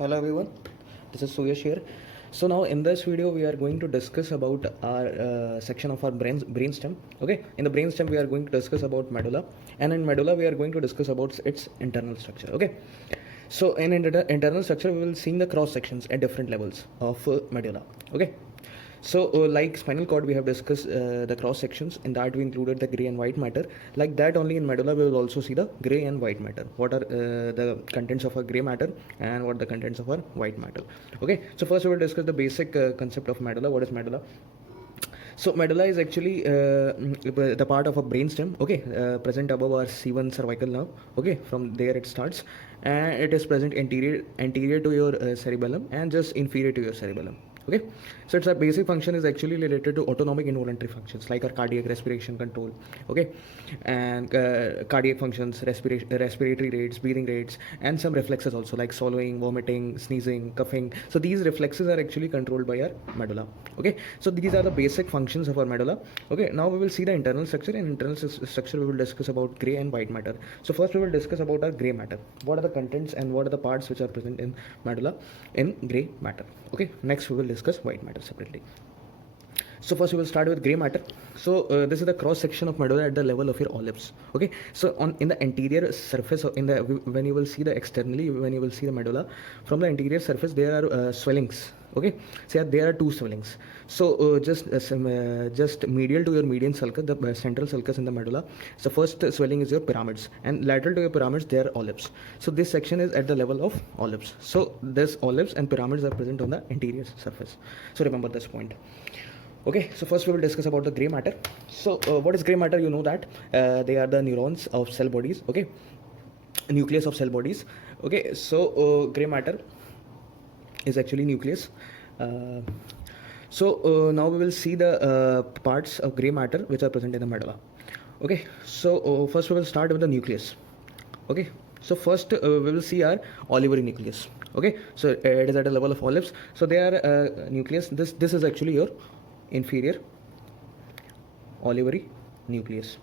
Hello everyone, this is Suyash here. So now in this video we are going to discuss about our section of our brainstem. Okay, in the brainstem we are going to discuss about medulla, and in medulla we are going to discuss about its internal structure. Okay, so in internal structure we will see the cross sections at different levels of medulla. Okay, so like spinal cord we have discussed the cross sections. In that we included the gray and white matter. Like that only in medulla we will also see the gray and white matter. What are the contents of a gray matter and what the contents of a white matter. Okay, so first we will discuss the basic concept of medulla. What is medulla? So medulla is actually the part of a brainstem, okay, present above our C1 cervical nerve, okay, from there it starts, and it is present anterior to your cerebellum and just inferior to your cerebellum. Okay, so its a basic function is actually related to autonomic involuntary functions like our cardiac respiration control, okay, and cardiac functions, respiratory rates, breathing rates, and some reflexes also like swallowing, vomiting, sneezing, coughing. So these reflexes are actually controlled by our medulla. Okay, so these are the basic functions of our medulla. Okay, now we will see the internal structure. In internal structure we will discuss about gray and white matter. So first we will discuss about our gray matter. What are the contents and what are the parts which are present in medulla in gray matter. Okay, next we will discuss white matter separately. So first we will start with gray matter. So this is the cross section of medulla at the level of your olives. Okay, so on in the anterior surface in the when you will see the externally, when you will see the medulla from the anterior surface, there are swellings. Okay, so there are two swellings. So just medial to your median sulcus, the central sulcus in the medulla. So first swelling is your pyramids, and lateral to your pyramids there are olives. So this section is at the level of olives. So this olives and pyramids are present on the anterior surface. So remember this point. Okay, so first we will discuss about the gray matter. So what is gray matter? You know that they are the neurons of cell bodies. Okay, nucleus of cell bodies. Okay, so gray matter is actually nucleus. So now we will see the parts of gray matter which are present in the medulla. Okay, so first we will start with the nucleus. Okay, so first we will see our olivary nucleus. Okay, so it is at a level of olives. So they are nucleus. This is actually your inferior olivary nucleus.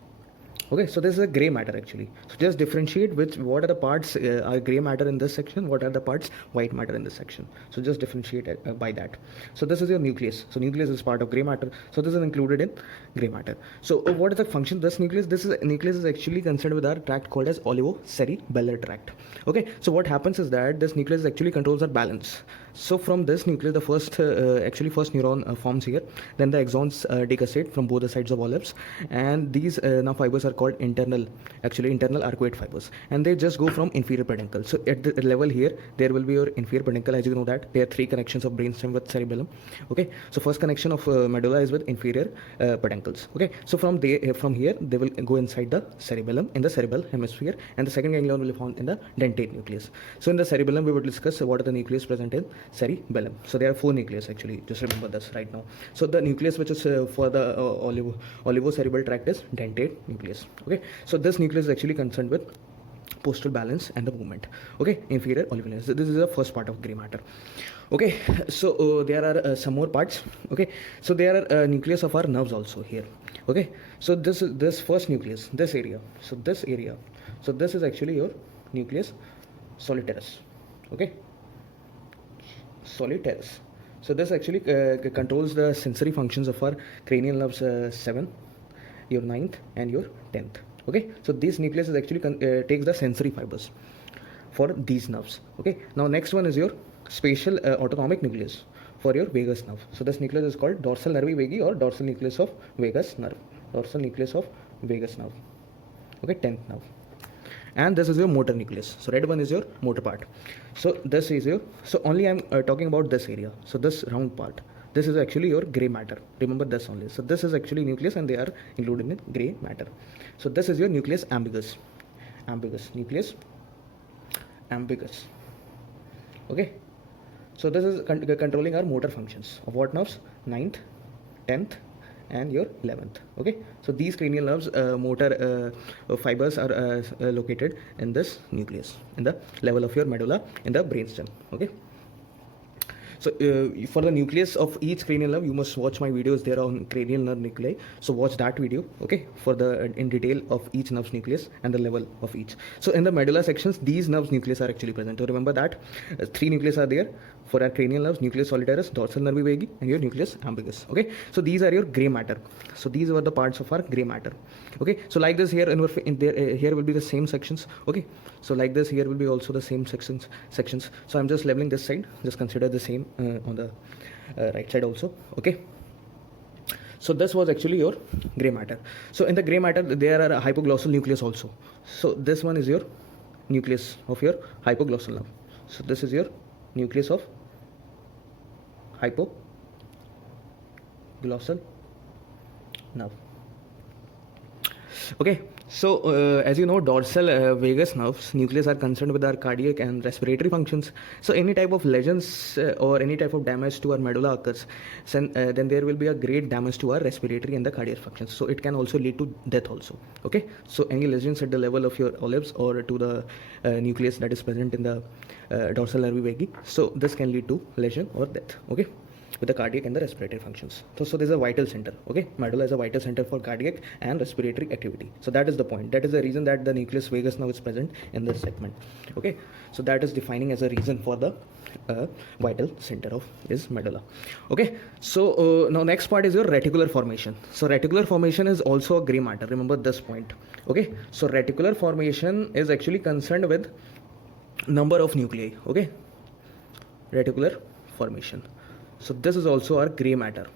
Okay, so this is a gray matter actually. So just differentiate which what are the parts are gray matter in this section, what are the parts white matter in this section. So just differentiate by that. So this is your nucleus. So nucleus is part of gray matter. So this is included in gray matter. So what is the function of this nucleus? This is nucleus is actually concerned with our tract called as olivocerebellar tract. Okay, so what happens is that this nucleus actually controls our balance. So from this nucleus, the first first neuron forms here. Then the axons decussate from both the sides of olives, and these now fibers are called internal arcuate fibers, and they just go from inferior peduncle. So at the level here, there will be your inferior peduncle. As you know that there are three connections of brainstem with cerebellum. Okay, so first connection of medulla is with inferior peduncles. Okay, so from here they will go inside the cerebellum in the cerebral hemisphere, and the second ganglion will be found in the dentate nucleus. So in the cerebellum we will discuss what are the nucleus present in cerebellum. So there are four nucleus actually. Just remember this right now. So the nucleus which is for the olivocerebral tract is dentate nucleus. Okay, so this nucleus is actually concerned with postural balance and the movement. Okay, inferior olivary. So this is the first part of gray matter. Okay, so there are some more parts. Okay, so there are nucleus of our nerves also here. Okay, so this first nucleus, this area. So this is actually your nucleus solitarius. Okay, solitarius. So this actually controls the sensory functions of our cranial nerves 7, your 9th and your 10th. Okay, so this nucleus is actually takes the sensory fibers for these nerves. Okay, now next one is your spatial autonomic nucleus for your vagus nerve. So this nucleus is called dorsal nervi vagi or dorsal nucleus of vagus nerve. Dorsal nucleus of vagus nerve. Okay, 10th nerve. And this is your motor nucleus. So red one is your motor part. So this is your, so only I'm talking about this area. So this round part, this is actually your gray matter. Remember this only. So this is actually nucleus and they are included in gray matter. So this is your nucleus ambiguus. Nucleus ambiguus. Okay, so this is controlling our motor functions of what nerves? 9th, 10th and your 11th. Okay, so these cranial nerves motor fibers are located in this nucleus in the level of your medulla in the brainstem. Okay, So for the nucleus of each cranial nerve, you must watch my videos there on cranial nerve nuclei. So watch that video, okay, for the in detail of each nerve's nucleus and the level of each. So in the medulla sections, these nerves nucleus are actually present. So remember that three nucleus are there for our cranial nerves: nucleus solitarius, dorsal nervi vagi, and your nucleus ambiguous. Okay, so these are your gray matter. So these were the parts of our gray matter. Okay, so like this here in there here will be the same sections. Okay, so like this here will be also the same sections. So I'm just leveling this side. Just consider the same on the right side also. Okay, so this was actually your gray matter. So in the gray matter there are a hypoglossal nucleus also. So this one is your nucleus of your hypoglossal nerve. So this is your nucleus of hypoglossal nerve. Okay, so as you know, dorsal vagus nerves nucleus are concerned with our cardiac and respiratory functions. So any type of lesions or any type of damage to our medulla occurs, then there will be a great damage to our respiratory and the cardiac functions. So it can also lead to death also. Okay, so any lesions at the level of your olives or to the nucleus that is present in the dorsal nervi vagi, so this can lead to lesion or death. Okay, with the cardiac and the respiratory functions. So there's a vital center. Okay, medulla is a vital center for cardiac and respiratory activity. So that is the point. That is the reason that the nucleus vagus nerve is present in this segment. Okay, so that is defining as a reason for the vital center of is medulla. Okay, so now next part is your reticular formation. So reticular formation is also a gray matter. Remember this point. Okay, so reticular formation is actually concerned with number of nuclei. Okay, reticular formation. So this is also our gray matter.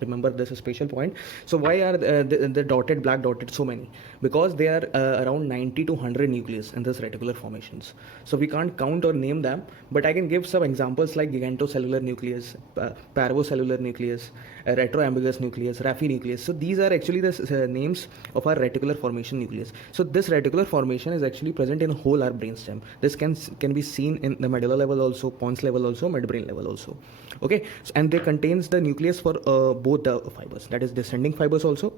Remember this is special point. So why are the dotted, black dotted so many? Because they are around 90 to 100 nucleus in this reticular formations. So we can't count or name them, but I can give some examples like gigantocellular nucleus, parvocellular nucleus, retroambiguous nucleus, Raffi nucleus. So these are actually the names of our reticular formation nucleus. So this reticular formation is actually present in whole our brainstem. This can be seen in the medulla level also, pons level also, midbrain level also. Okay, so, and they contains the nucleus for both the fibers, that is descending fibers also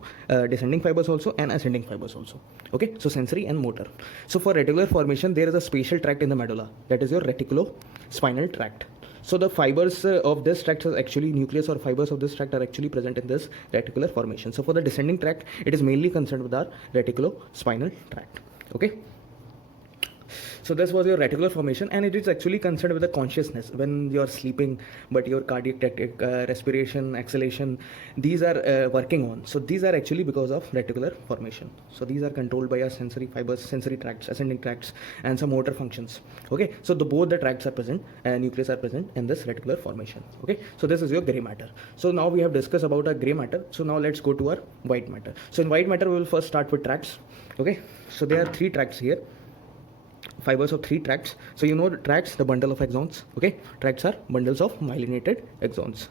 and ascending fibers also. Okay, so sensory and motor. So for reticular formation there is a spatial tract in the medulla, that is your reticulospinal tract. So the fibers of this tract is actually nucleus or fibers of this tract are actually present in this reticular formation. So for the descending tract it is mainly concerned with our reticulospinal tract. Okay, so this was your reticular formation, and it is actually concerned with the consciousness when you are sleeping, but your cardiac tactic, respiration, exhalation, these are working on. So these are actually because of reticular formation. So these are controlled by our sensory fibers, sensory tracts, ascending tracts, and some motor functions. Okay, so both the tracts are present and nucleus are present in this reticular formation. Okay, so this is your gray matter. So now we have discussed about our gray matter. So now let's go to our white matter. So in white matter we will first start with tracts. Okay, so there are three tracts here, fibers of three tracts. So you know the tracts, the bundle of axons. Okay, tracts are bundles of myelinated axons.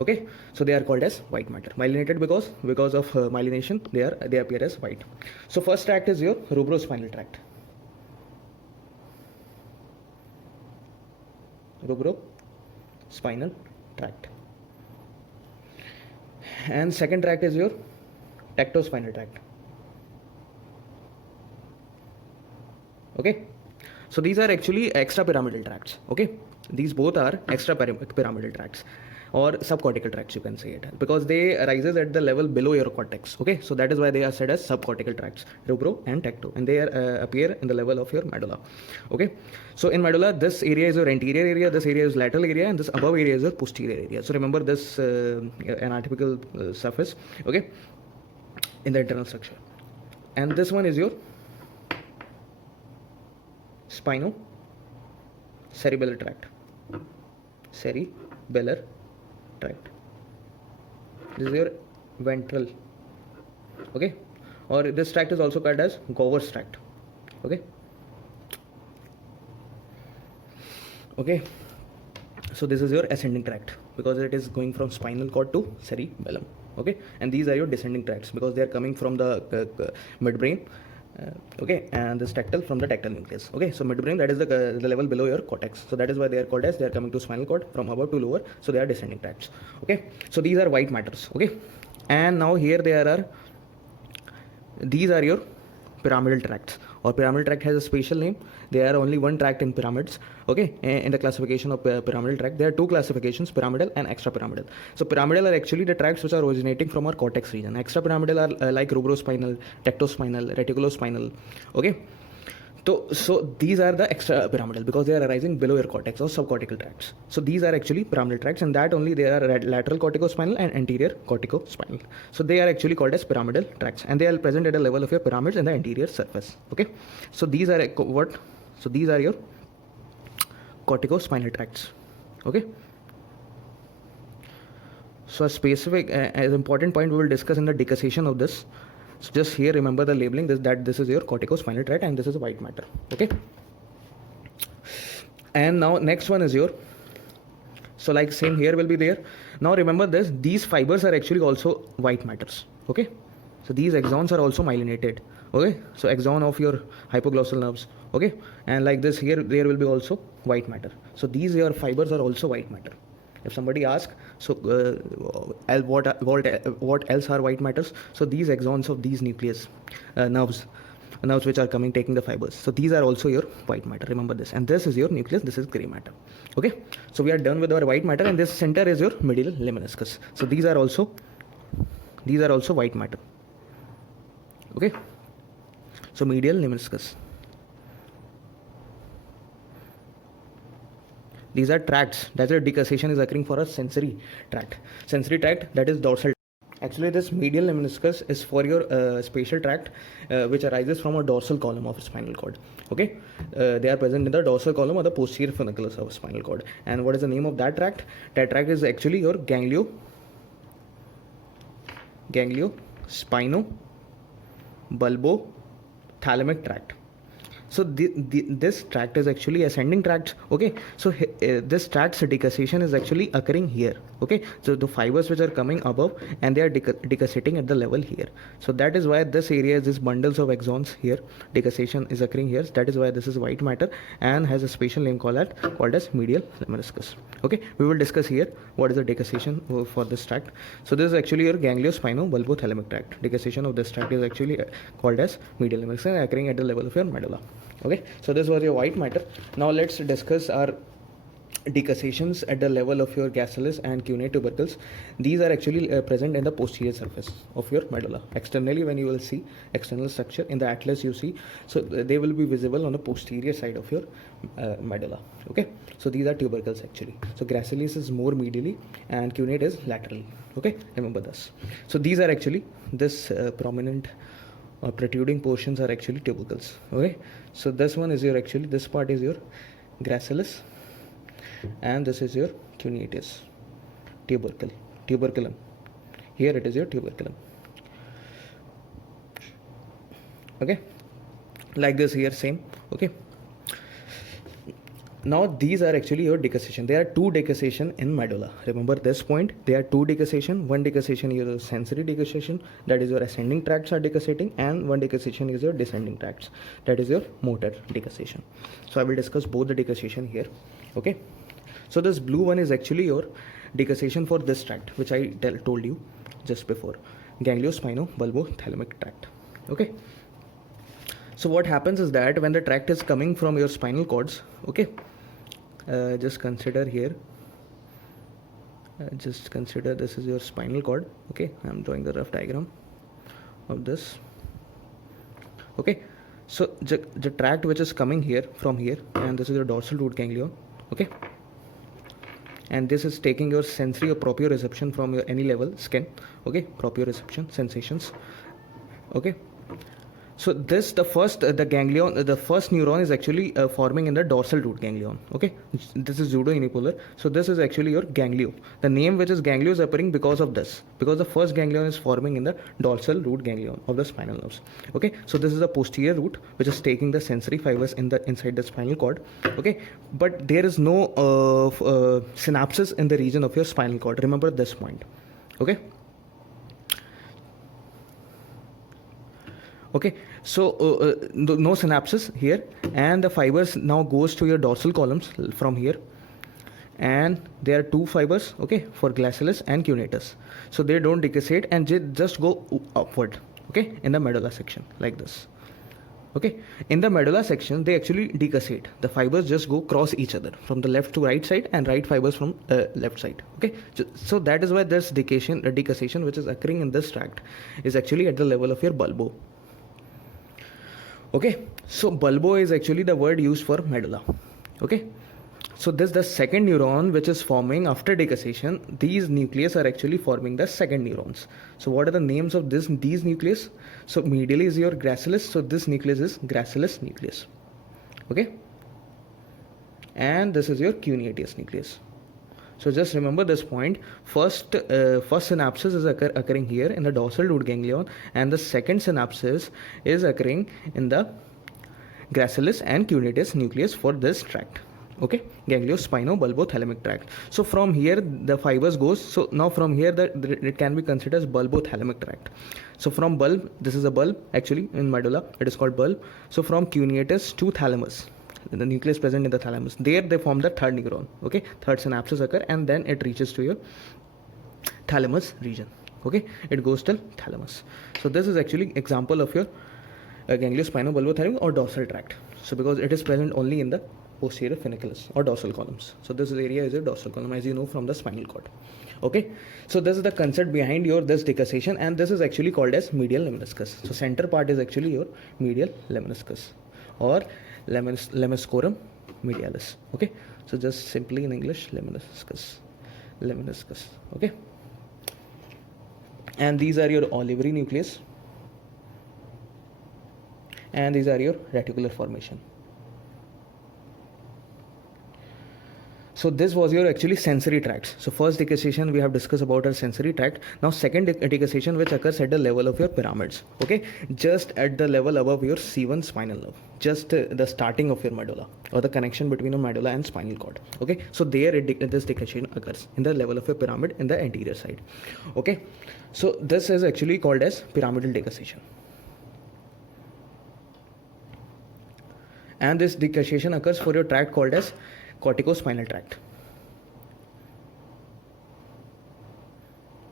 Okay, so they are called as white matter. Myelinated because of myelination they appear as white. So first tract is your rubrospinal tract. Rubrospinal tract. And second tract is your tectospinal tract. Okay, so these are actually extrapyramidal tracts. Okay, these both are extrapyramidal tracts or subcortical tracts, you can say it, because they arises at the level below your cortex. Okay, so that is why they are said as subcortical tracts, rubro and tecto, and they appear in the level of your medulla. Okay, so in medulla this area is your anterior area, this area is lateral area, and this above area is your posterior area. So remember this anatomical surface, okay, in the internal structure. And this one is your spinocerebellar tract. Cerebellar tract. This is your ventral. Okay, or this tract is also called as Gower's tract. Okay. Okay. So this is your ascending tract because it is going from spinal cord to cerebellum. Okay, and these are your descending tracts because they are coming from the midbrain. Okay, and this tectal from the tectal nucleus. Okay, so midbrain, that is the level below your cortex. So that is why they are called as, they are coming to spinal cord from above to lower. So they are descending tracts. Okay, so these are white matters. Okay, and now here these are your pyramidal tracts or pyramidal tract has a special name. There are only one tract in pyramids. Okay, in the classification of pyramidal tract, there are two classifications: pyramidal and extrapyramidal. So pyramidal are actually the tracts which are originating from our cortex region. Extrapyramidal are like rubrospinal, tectospinal, reticulospinal. Okay. So these are the extra pyramidal because they are arising below your cortex or subcortical tracts. So these are actually pyramidal tracts, and that only they are lateral corticospinal and anterior corticospinal. So they are actually called as pyramidal tracts, and they are present at the level of your pyramids in the anterior surface. Okay, so these are what? So these are your corticospinal tracts. Okay. So a specific, an important point we will discuss in the decussation of this. So just here remember the labeling that this is your corticospinal tract and this is white matter. Okay. And now next one is your, so like same here will be there. Now remember this, these fibers are actually also white matters. Okay. So these axons are also myelinated. Okay. So axon of your hypoglossal nerves. Okay. And like this here, there will be also white matter. So these your fibers are also white matter. If somebody asks, so what else are white matters? So these axons of these nucleus nerves which are coming taking the fibers. So these are also your white matter. Remember this. And this is your nucleus. This is gray matter. Okay. So we are done with our white matter, and this center is your medial lemniscus. So these are also white matter. Okay. So medial lemniscus. These are tracts. That's where decussation is occurring for a sensory tract. Sensory tract, that is dorsal. Actually, this medial lemniscus is for your spatial tract, which arises from a dorsal column of spinal cord. Okay, they are present in the dorsal column or the posterior funiculus of spinal cord. And what is the name of that tract? That tract is actually your ganglio-spino-bulbo-thalamic tract. So this tract is actually ascending tract. Okay, so this tract's decussation is actually occurring here. Okay, so the fibers which are coming above and they are decussating at the level here. So that is why this area is this bundles of axons here. Decussation is occurring here. That is why this is white matter and has a special name called as medial lemniscus. Okay, we will discuss here what is the decussation for this tract. So this is actually your ganglio-spino-bulbo-thalamic tract. Decussation of this tract is actually called as medial lemniscus, occurring at the level of your medulla. Okay, so this was your white matter. Now let's discuss our decussations at the level of your gracilis and cuneate tubercles. These are actually present in the posterior surface of your medulla. Externally, when you will see external structure in the atlas, you see, so they will be visible on the posterior side of your medulla. Okay, so these are tubercles actually. So gracilis is more medially and cuneate is laterally. Okay, remember this. So these are actually this prominent protruding portions are actually tubercles. Okay, so this one is your actually, this part is your gracilis and this is your cuneatus tuberculum. Here it is your tuberculum. Okay, like this here same. Okay, now these are actually your decussation. There are two decussation in medulla. Remember this point. There are two decussation. One decussation is your sensory decussation, that is your ascending tracts are decussating, and one decussation is your descending tracts, that is your motor decussation. So I will discuss both the decussation here. Okay, so this blue one is actually your decussation for this tract, which I told you just before, ganglio-spino-bulbo-thalamic tract. Okay, so what happens is that when the tract is coming from your spinal cords, okay, just consider here, just consider this is your spinal cord. Okay, I'm drawing the rough diagram of this. Okay, so the tract which is coming here from here, and this is your dorsal root ganglion. Okay, and this is taking your sensory or proprioception from your any level skin. Okay, proprioception sensations. Okay, so this the first neuron is actually forming in the dorsal root ganglion. Okay, this is pseudounipolar. So this is actually your ganglio. The name which is ganglio is appearing because of this, because the first ganglion is forming in the dorsal root ganglion of the spinal nerves. Okay, so this is the posterior root which is taking the sensory fibers inside the spinal cord. Okay, but there is no synapses in the region of your spinal cord. Remember this point. Okay. Okay, so no synapses here, and the fibers now goes to your dorsal columns from here, and there are two fibers, okay, for gracilis and cuneatus. So they don't decussate and they just go upward, okay, in the medulla section like this. Okay, in the medulla section, they actually decussate. The fibers just go cross each other from the left to right side and right fibers from left side. Okay, so that is why this decussation which is occurring in this tract is actually at the level of your bulbo. Okay, so bulbo is actually the word used for medulla. Okay, so this the second neuron which is forming after decussation. These nucleus are actually forming the second neurons. So what are the names of these nucleus? So medially is your gracilis. So this nucleus is gracilis nucleus. Okay, and this is your cuneatus nucleus. So just remember this point. First synapses is occurring here in the dorsal root ganglion, and the second synapses is occurring in the gracilis and cuneatus nucleus for this tract. Okay, gangliospinobulbothalamic tract. So from here the fibers goes. So now from here it can be considered as bulbothalamic tract. So from bulb, this is a bulb actually in medulla, it is called bulb. So from cuneatus to thalamus, the nucleus present in the thalamus, there they form the third neuron. Okay, third synapses occur, and then it reaches to your thalamus region. Okay, it goes till thalamus. So this is actually example of your gangliospinobulbothalamic or dorsal tract. So because it is present only in the posterior funiculus or dorsal columns. So this area is a dorsal column, as you know from the spinal cord. Okay, so this is the concept behind your this decussation, and this is actually called as medial lemniscus. So center part is actually your medial lemniscus or lemniscorum medialis. Okay, so just simply in English, lemniscus. Okay, and these are your olivary nucleus, and these are your reticular formation. So this was your actually sensory tracts. So first decussation we have discussed about our sensory tract. Now second decussation which occurs at the level of your pyramids. Okay, just at the level above your C1 spinal nerve, just the starting of your medulla or the connection between a medulla and spinal cord. Okay, so there this decussation occurs in the level of your pyramid in the anterior side. Okay, so this is actually called as pyramidal decussation. And this decussation occurs for your tract called as corticospinal tract.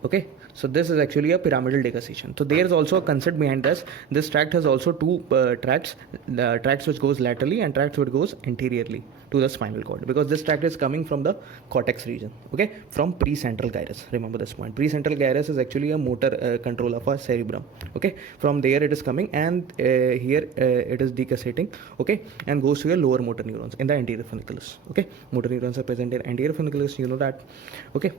Okay, so this is actually a pyramidal decussation. So there is also a concept behind this. This tract has also two tracts, the tracts which goes laterally and tracts which goes anteriorly to the spinal cord, because this tract is coming from the cortex region. Okay, from precentral gyrus. Remember this point. Precentral gyrus is actually a motor control of our cerebrum. Okay, from there it is coming, and here it is decussating. Okay, and goes to your lower motor neurons in the anterior funiculus. Okay, motor neurons are present in anterior funiculus, you know that. Okay,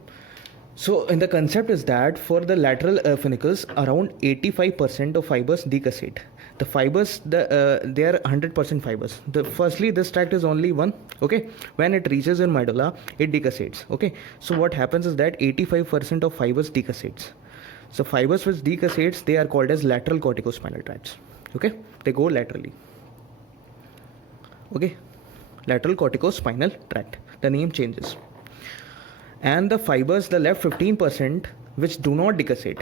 so in the concept is that for the lateral funicles, around 85% of fibers decussate. The fibers, they are 100% fibers. Firstly, this tract is only one. Okay, when it reaches in medulla, it decussates. Okay, so what happens is that 85% of fibers decussates. So fibers which decussates, they are called as lateral corticospinal tracts. Okay, they go laterally. Okay, lateral corticospinal tract. The name changes. And the fibers, the left 15% which do not decussate,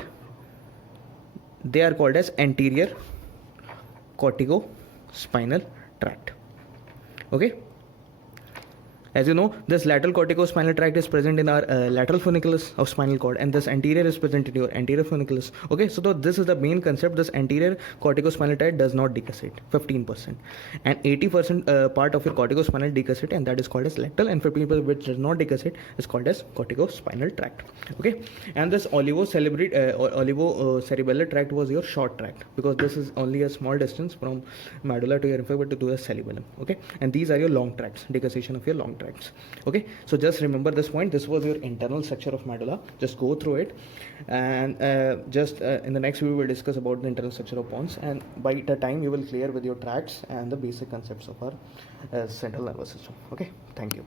they are called as anterior corticospinal tract. Okay, as you know, this lateral corticospinal tract is present in our lateral funiculus of spinal cord, and this anterior is present in your anterior funiculus. Okay, so this is the main concept. This anterior corticospinal tract does not decussate, 15%, and 80% part of your corticospinal decussate, and that is called as lateral, and 15% which does not decussate is called as corticospinal tract. Okay, and this olivocerebellar tract was your short tract, because this is only a small distance from medulla to your inferior to the cerebellum. Okay, and these are your long tracts, decussation of your long tracts. Okay, so just remember this point. This was your internal structure of medulla. Just go through it, and in the next video we will discuss about the internal structure of pons, and by the time you will clear with your tracts and the basic concepts of our central nervous system. Okay, thank you.